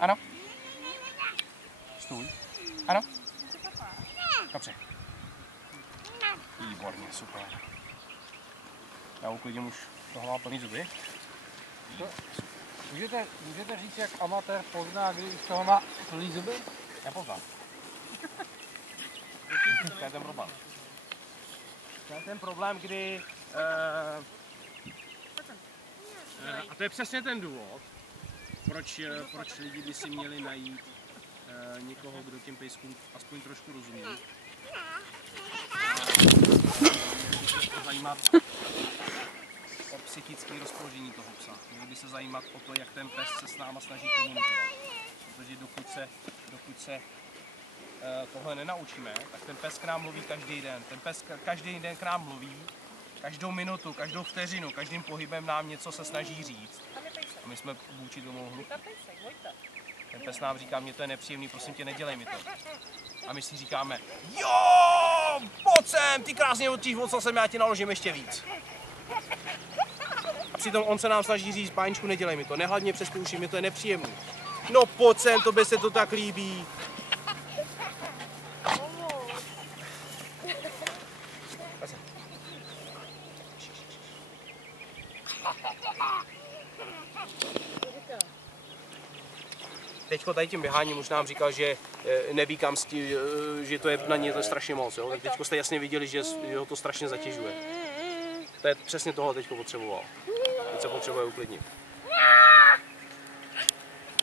Ano. Stůj. Ano. Dobře. Výborně, super. Já uklidím už toho má plný zuby. Můžete říct, jak amatér pozná, kdy už toho má plný zuby? Nepoznám. To je ten problém. To je ten problém, kdy... a to je přesně ten důvod, proč lidi by si měli najít někoho, kdo těm pejskům aspoň trošku rozumí. Měli by se zajímat o psychické rozpoložení toho psa. Měli by se zajímat o to, jak ten pes se s náma snaží komunikovat. Protože dokud se tohle nenaučíme, tak ten pes k nám mluví každý den. Ten pes každý den k nám mluví, každou minutu, každou vteřinu, každým pohybem nám něco se snaží říct. A my jsme vůči tomu hluchí. Ten pes nám říká, mně to je nepříjemný, prosím tě, nedělej mi to. A my si říkáme, jo, pojď sem, ty krásně odcíl jsem, já ti naložím ještě víc. A přitom on se nám snaží říct, páničku, nedělej mi to, nehladně přes ty uši, mi to je nepříjemný. No pojď sem, tobě se to tak líbí. Teďko tady tím běháním už nám říkal, že neví kam že to je na něj to strašně moc. Jo? Tak teďko jste jasně viděli, že ho to strašně zatěžuje. To je přesně toho teďko potřeboval. Teď se potřebuje uklidnit.